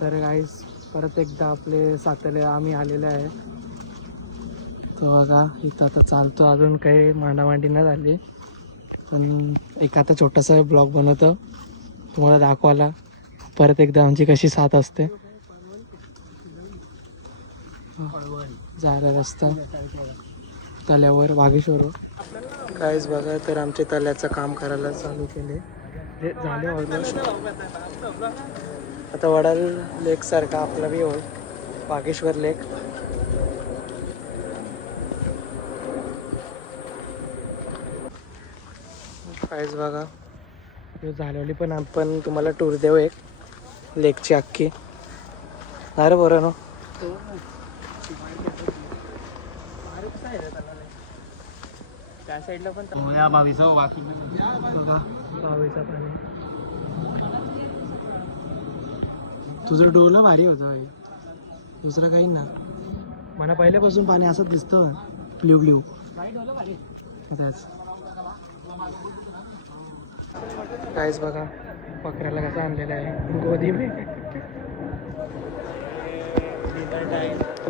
तर गाईस परत एकदा आपले सातले आम्ही आलेले आहे. तो बघा इथं आता चालतो. अजून काही मांडामांडी नाही झाली. पण एक आता छोटासा ब्लॉग बनवतो. तुम्हाला दाखवायला. परत एकदा आमची कशी साथ असते. जायला रस्ता. तल्यावर वागेश्वरवर काहीच बघा तर आमच्या तल्याचं काम करायला चालू केले. जे झाले ऑलमोस्ट आता वडाल लेक सारखा आपला बी होईल. वागेश्वर लेक काहीच बघा. हे झालेली पण आपण तुम्हाला टूर देऊ एक. लेकची अख्खी. अरे बरं ना. त्या साईडला पण या बावीसा बाकी बघा. बावीचा पाणी तुझं डोलं भारी होतं हे. दुसरं काही ना मला पहिल्यापासून पाणी असंच दिसतं. Blue blue. त्याच. काहीच बघा. बकऱ्याला कसं आणलेलं आहे. गोदी मे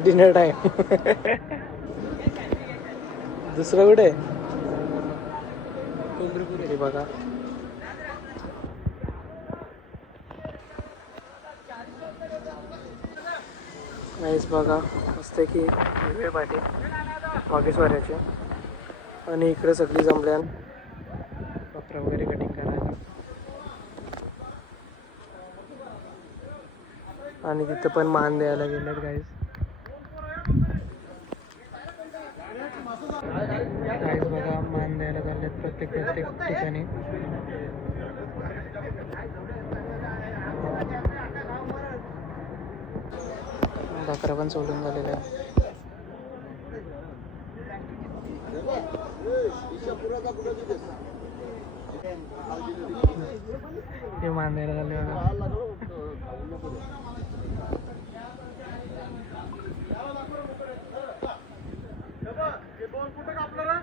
डिनर टाइम दुसरं कुठे? हे बघा. नाहीच बघा मस्त की वेळ पाठी वागेश्वराचे आणि इकडे सगळी जमल्यान कपडा वगैरे कटिंग करायला. आणि तिथं पण मान द्यायला गेलेत गाईज गाईज बघा मान द्यायला प्रत्येक प्रत्येक ठिकाणी. भाकरा पण सोडून झालेल्या ते मांडायला झाले कुठं कापणार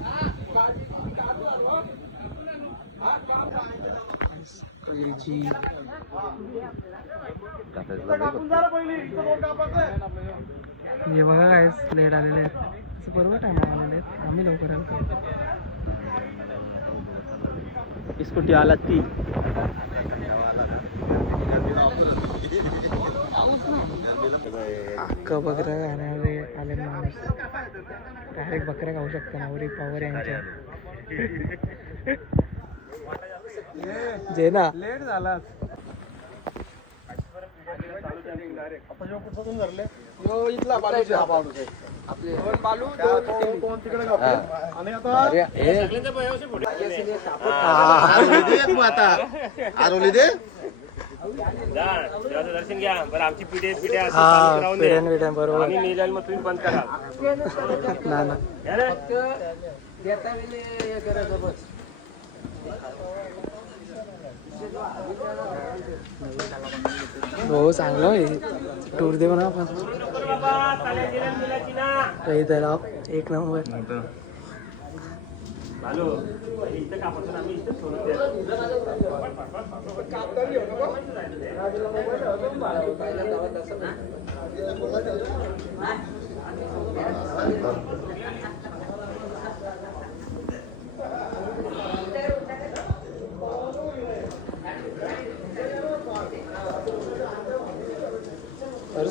कैरीची हे बघा काय लेट आलेले आहेत. असं बरोबर टाइम आलेले आहेत. आम्ही लवकर आलो. स्कूटी आला ती. अख्खा बकरा खाणारे आले माणूस. डायरेक्ट बकऱ्या खाऊ शकतो नावरी पॉवर यांच्या. जे ना लेट झाला इथला बालू तिकडे आणि आता दर्शन घ्या. बरं आमची पिढे पिढे पिढ्यान पिढ्यान बरोबर. मग तुम्ही बंद करा. ना ना. या रे? हो चांगलं आहे. टूर देऊ ना आपण. काही त्याला एक नंबर बालू, इथं कापासून आम्ही इथं सोडून द्या. बरंच मोठं आहे.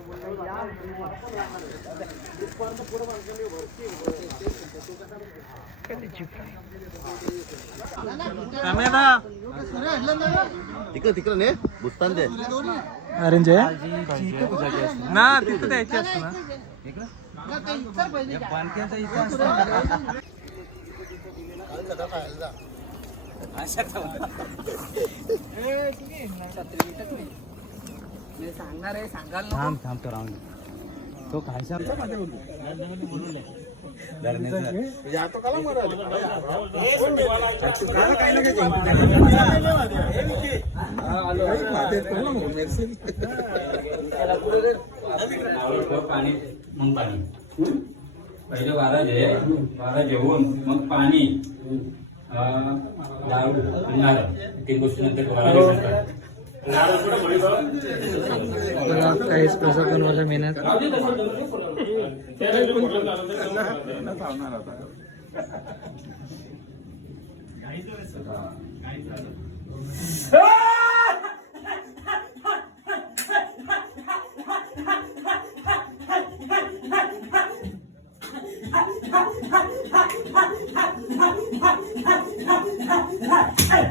तिकडे तिकडे ने बुस्तान दे अरेंज आहे ना तिथं द्यायची असते ना थांब थांब तो राहून तो काय पाणी मग पाणी पहिले वारा घे वारा घेऊन मग पाणी आणि नारळ तीन गोष्टी नंतर वारा घेऊन टाक. मला काहीच प्रसाद बनवायला मेहनत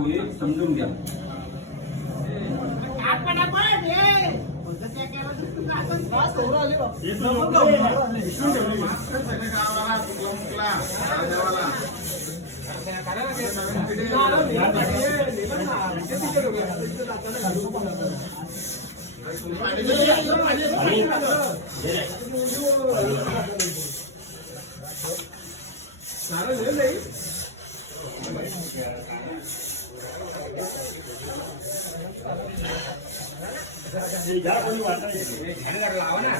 चुकणार कोणी समजून घ्या जाओ कोई बात नहीं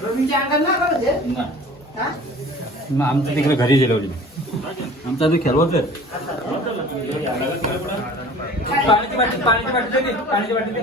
रे देवाची मग आमचं तिकडे घरी जेलवली आमचा तो खेळवत पाण्याची बाटली पाण्याची बाटली दे की, पाण्याची बाटली दे.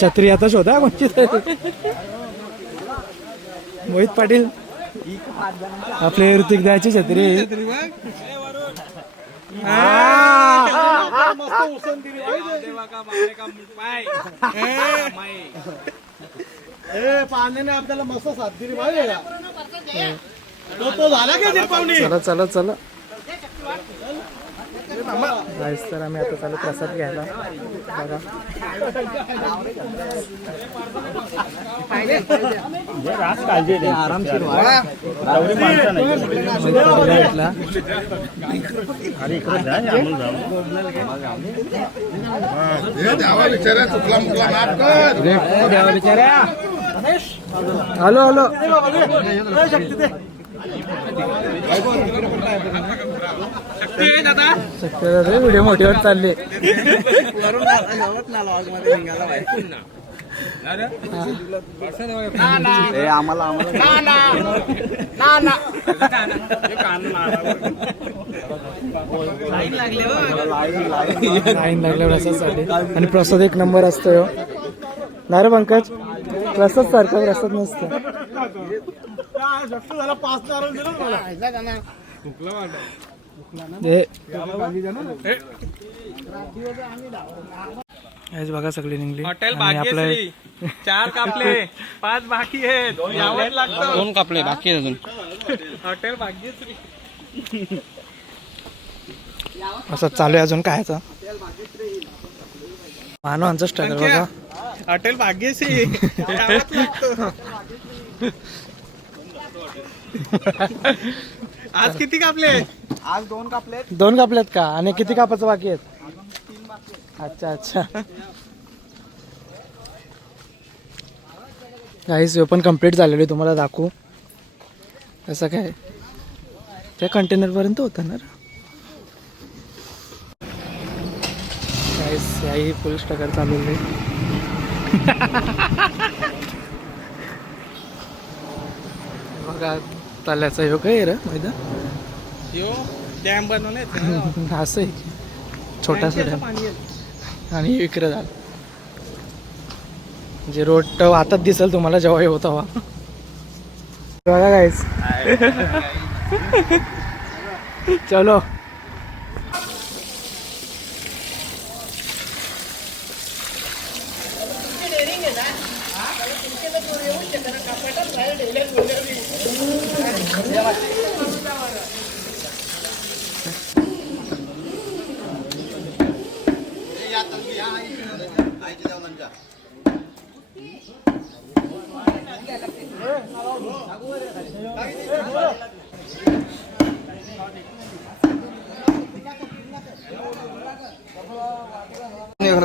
छत्री आता शोधा कोणची तरी. मोहित पाटील. आपले ऋतिक दाची छत्री. पाण्याने आपल्याला मस्त साथ दिली पाहिजे चला चला चला. गाईस तर आम्ही आता चालू प्रसाद घ्यायला बघा भेटला हॅलो हॅलो शक्य रे व्हिडिओ मोठीवर चालली लाईन लागल्या प्रसादसाठी आणि प्रसाद एक नंबर असतो ह्यो. ना रे पंकज? प्रसाद सारखा प्रसाद नसतो झाला पाच हे बघा सगळे निघली. हॉटेल भाग्यश्री चार कापले. पाच बाकी आहेत. दोन कापले. बाकी अजून. हॉटेल भाग्यश्री असं चालू आहे अजून कायचा मानवांचं स्ट्रगल बघा. हॉटेल भाग्यश्री यावंच लागतं. आज दोन कापले दोन कापल्यात का? आणि किती कापाचं बाकी आहेत? अच्छा अच्छा. गाईस पण कंप्लीट झालेली आहे, तुम्हाला दाखवू. कसं काय? त्या कंटेनरपर्यंत होतं ना याही फुल स्टकर चालू आहे. बघा तल्याचा ह्यो काय रे मैदा यो डॅम बनवले असं आहे छोटासा डॅम. आणि विक्र झालं जे रोड वाहतात दिसेल तुम्हाला जेव्हा हे होता बघा गाईस चलो.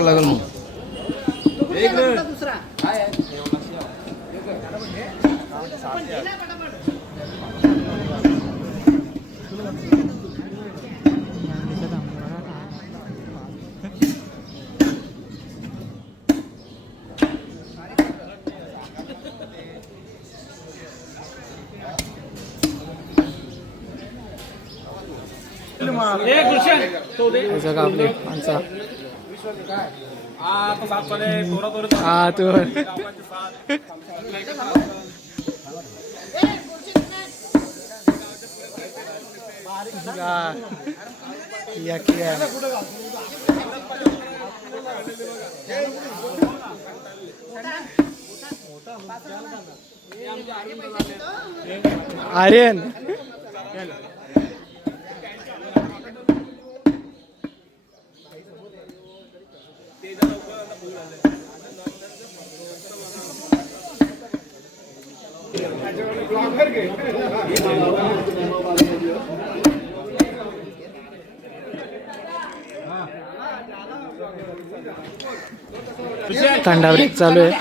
लागल मग. हा तू. हा. आर्यन. थंडा चालू आहे.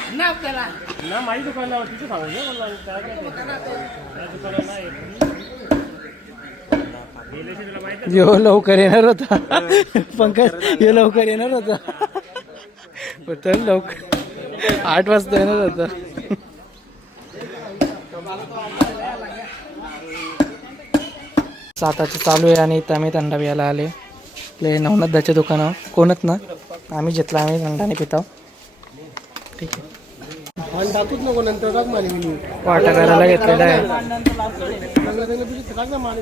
यो लवकर येणार होता. पंकज यो लवकर येणार होता. तर लवकर. आठ वाजता येणार होता. साताचे चालू आहे आणि इथं आम्ही थंडा प्यायला आले. आपले नवनाथाच्या दुकानं. कोणच ना? आम्ही घेतला आम्ही थंडाने पिताव ठीक आहे. वाटा करायला घेतलेला आहे चांगलं चांगलं तुझी टाक ना माने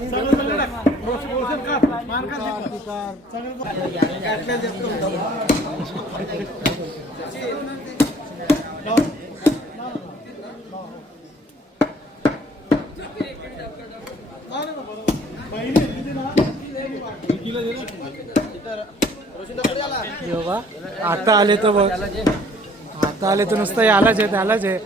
यो बा आता आले तर बघ. आता आले तर नुसतं यालाच आहे त्यालाच आहे.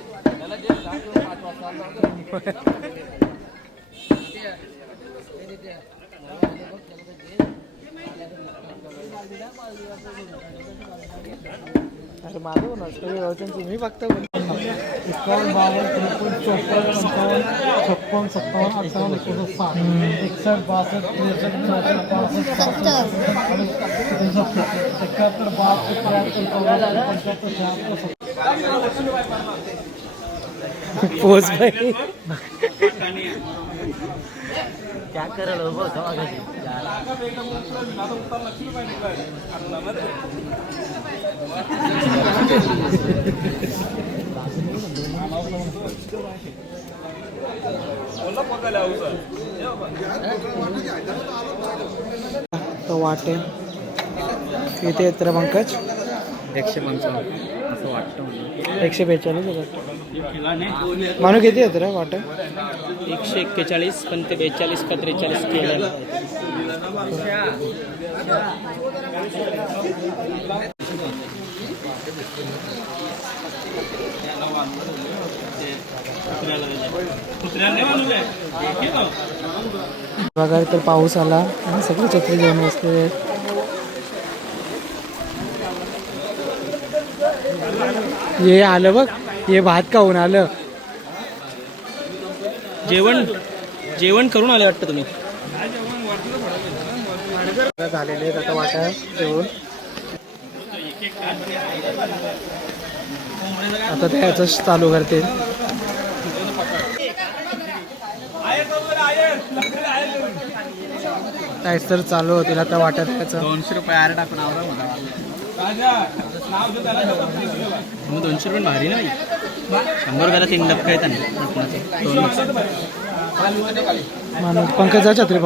अरे माझं नसतं असतं तुम्ही फक्त एकावन्न बावन्न त्रेपन्न चौपन्न पंचावन्न छप्पन सत्तावन्न अठ्ठावन्न एकोणीस साठ एकसष्ट बासष्ट त्रेसष्ट चौसष्ट पासष्ट सहासष्ट. एकाहत्तर बहात्तर त्र्याहत्तर चौऱ्याहत्तर पंच्याहत्तर शहात्तर पोच भाई. तो वाटे. किती आहेत रे पंकज. एकशे पंचावन्न असं वाटतं एकशे बेचाळीस मानू किती आहेत रे वाटे? एकशे एक्केचाळीस पण ते बेचाळीस का त्रेचाळीस केलं तर पाऊस आला. आणि सगळे छत्री घेऊन बसले ये आलं बघ. ये भात खाऊन आलं. जेवण जेवण करून आले वाटतं तुम्ही? झालेले आता वाटा जेवून. आता ते याचं चालू करतील काहीच तर चालू होतील आता वाटत त्याचं दोनशे रुपये आर टाकून आवरा मग दोनशे रुपये भारी नाही. शंभर रुपयाला तीन डबके आहेत आणि दोन माणूस पंकज जा छत्री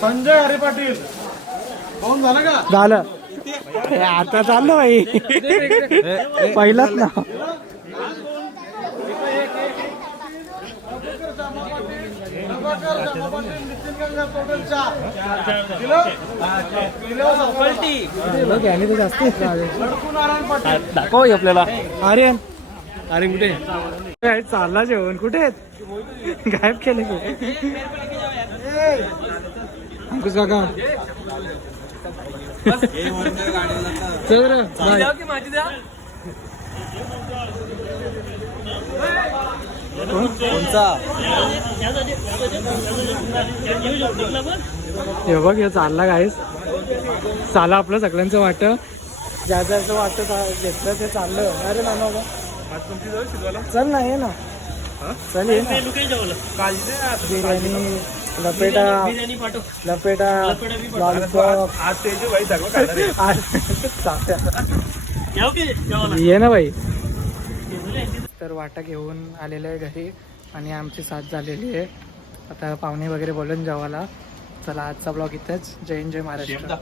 संजय हरी पाटील पाहून झालं. का झालं आता चाललं बाई. पहिलाच ना. दाखव आपल्याला. आर्यन. अरे कुठे? काय चालला जेवण. कुठे आहेत? गायब केले अंकुश काका. चल रे बाय. कोण? हे बघ हे चालला काहीच चाला आपलं सगळ्यांचं वाट. ज्या ज्याचं वाटत घेतलं ते चाललं. अरे ना ना चल ना ये ना. चल ये बिर्याणी लपेटा लपेटा लॉलीपॉप. ये ना बाई तर वाटा घेऊन आलेलं आहे घरी आणि आमची साथ झालेली आहे. आता पाहुणे वगैरे बोलून जेवायला चला आजचा ब्लॉग इथंच. जय हिंद जय महाराष्ट्र.